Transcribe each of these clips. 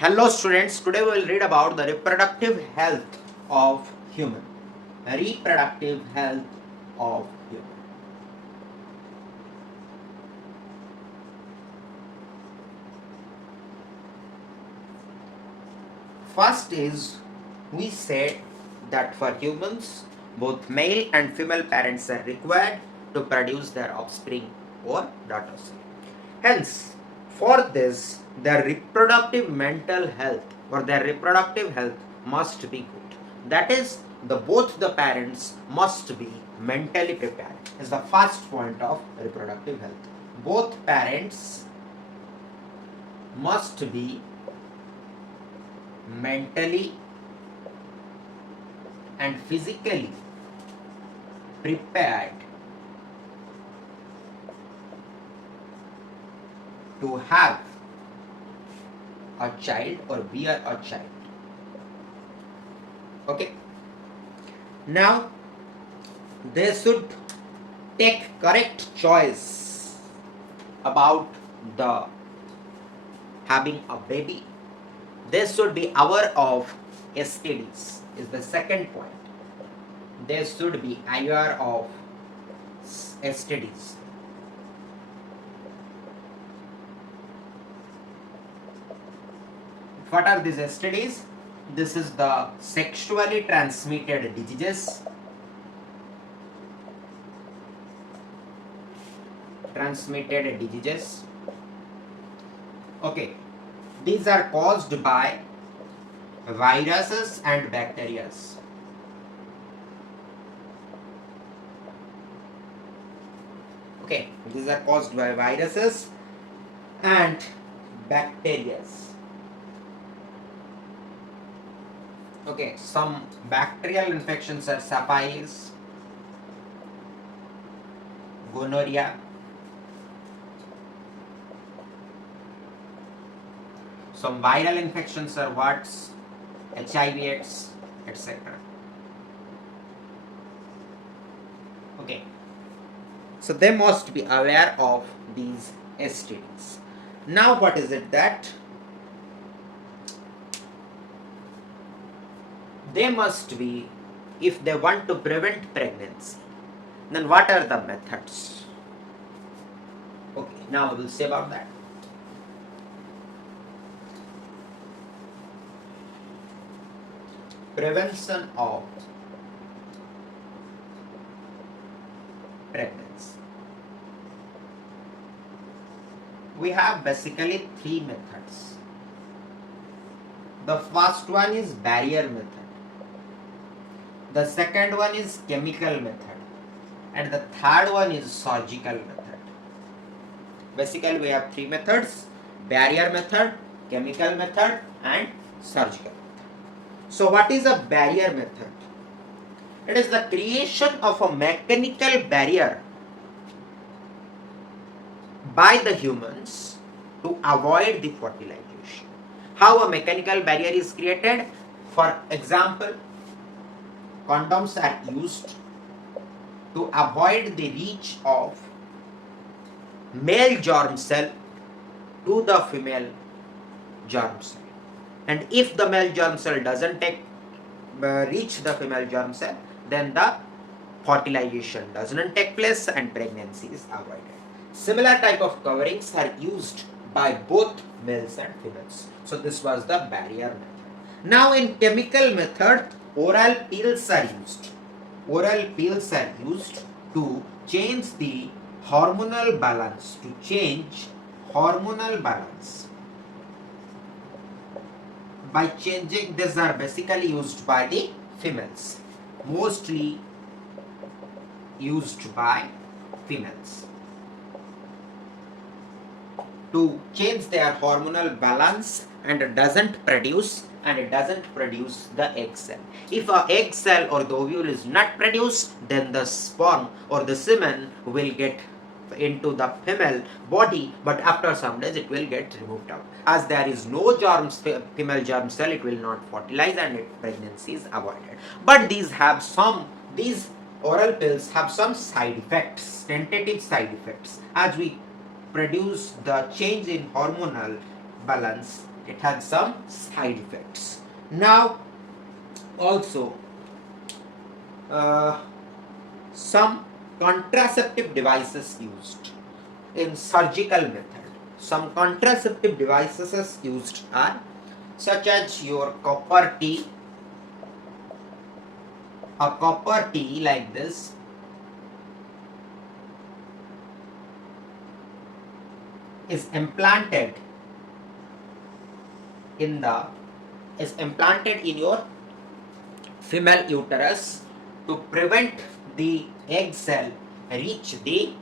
Hello students, today we will read about the reproductive health of human. Reproductive health of human. First is, we said that for humans, both male and female parents are required to produce their offspring or daughters. Hence, for this, their reproductive mental health or their reproductive health must be good. That is, both the parents must be mentally prepared. Is the first point of reproductive health. Both parents must be mentally and physically prepared to have a child or bear a child. Okay. Now, they should take correct choice about the having a baby. They should be aware of STDs is the second point. They should be aware of STDs. What are these STDs? This is the sexually transmitted diseases. Okay, these are caused by viruses and bacteria. Okay, these are caused by viruses and bacteria. Okay, some bacterial infections are syphilis, gonorrhea, some viral infections are warts, HIV/AIDS, etc. Okay, so they must be aware of these STDs. Now, what is it that they must be, if they want to prevent pregnancy, then what are the methods? Okay, now we will say about that. Prevention of pregnancy. We have basically three methods. The first one is barrier method. The second one is chemical method. And the third one is surgical method. Basically, we have three methods: barrier method, chemical method, and surgical method. So, what is a barrier method? It is the creation of a mechanical barrier by the humans to avoid the fertilization. How a mechanical barrier is created? For example, condoms are used to avoid the reach of male germ cell to the female germ cell. And if the male germ cell doesn't reach the female germ cell, then the fertilization doesn't take place and pregnancy is avoided. Similar type of coverings are used by both males and females. So this was the barrier method. Now in chemical method, oral pills are used. Oral pills are used to change the hormonal balance, by changing. These are basically used by the females, mostly used by females to change their hormonal balance, and it doesn't produce the egg cell. If a egg cell or the ovule is not produced, then the sperm or the semen will get into the female body, but after some days it will get removed out. As there is no female germ cell, it will not fertilize and pregnancy is avoided. But these oral pills have some side effects, tentative side effects. As we produce the change in hormonal balance, It has some side effects. Now, also, some contraceptive devices used in surgical method. Some contraceptive devices used are such as your copper T. A copper T like this is implanted in your female uterus to prevent the egg cell reach the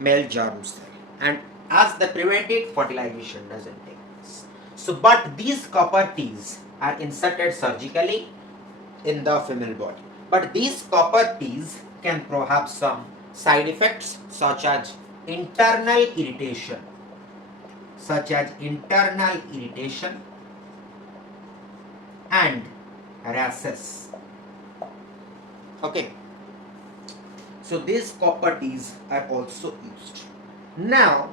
male germ cell, and as they prevent it, fertilization doesn't take place. So, but these copper Ts are inserted surgically in the female body, but these copper Ts can have some side effects such as internal irritation, and rashes. Okay, so these copper Ts are also used. Now,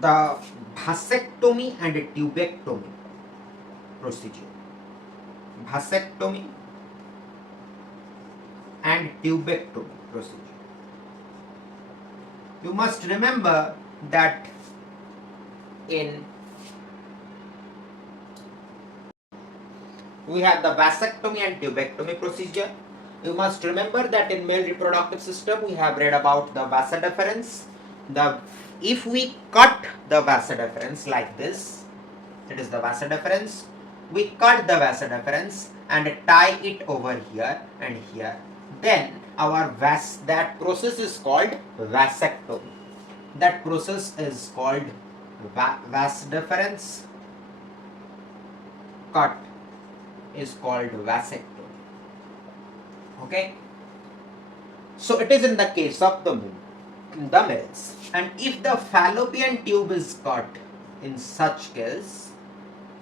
the vasectomy and tubectomy procedure. Vasectomy and tubectomy procedure. You must remember that we have the vasectomy and tubectomy procedure. You must remember that in male reproductive system we have read about the vasa deferens. If we cut the vasa deferens like this, it is the vasa deferens. We cut the vasa deferens and tie it over here and here. Then that process is called vasectomy. That process is called vas deferens cut is called vasectomy. Okay. So it is in the case of the males. And if the fallopian tube is cut in such case,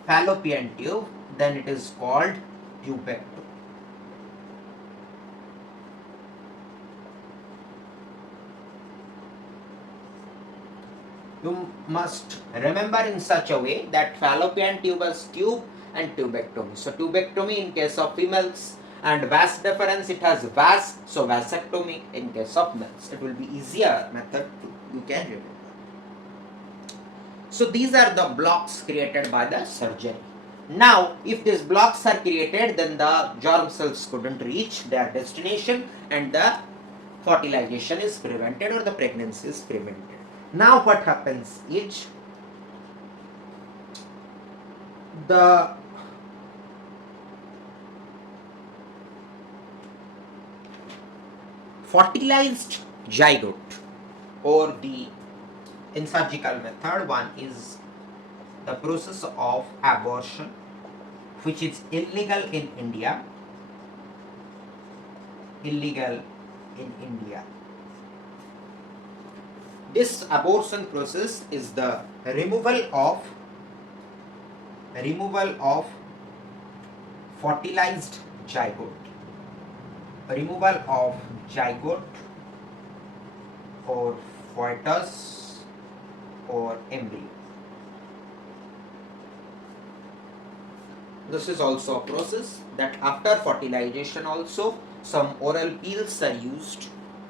fallopian tube, then it is called tubectomy. You must remember in such a way that fallopian tube is tube and tubectomy. So tubectomy in case of females, and vas deferens it has vas, so vasectomy in case of males. It will be easier method you can remember. So these are the blocks created by the surgery. Now, if these blocks are created, then the germ cells couldn't reach their destination and the fertilization is prevented or the pregnancy is prevented. Now what happens is the fertilized zygote, or the in surgical method one is the process of abortion, which is illegal in India. This abortion process is the removal of fertilized zygote. Removal of zygote or fetus or embryo. This is also a process that after fertilization also some oral pills are used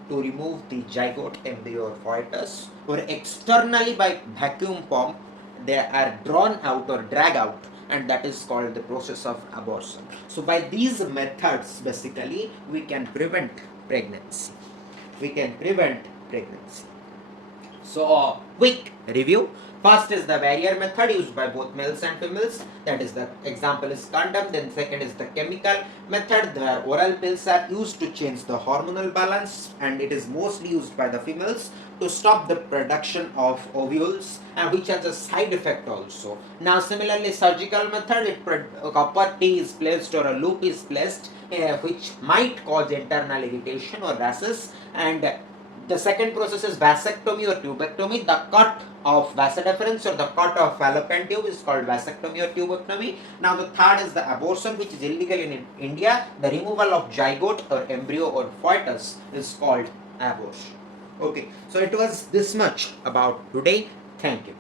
to remove the zygote, embryo or fetus, or externally by vacuum pump they are drawn out or drag out, and that is called the process of abortion. So by these methods basically we can prevent pregnancy. So quick review. First is the barrier method used by both males and females. That is the example is condom. Then second is the chemical method where oral pills are used to change the hormonal balance, and it is mostly used by the females to stop the production of ovules, and which has a side effect also. Now similarly surgical method, copper T is placed or a loop is placed which might cause internal irritation or rashes, and the second process is vasectomy or tubectomy. The cut of vasa deferens or the cut of fallopian tube is called vasectomy or tubectomy. Now the third is the abortion, which is illegal in India. The removal of zygote or embryo or fetus is called abortion. Okay, so it was this much about today. Thank you.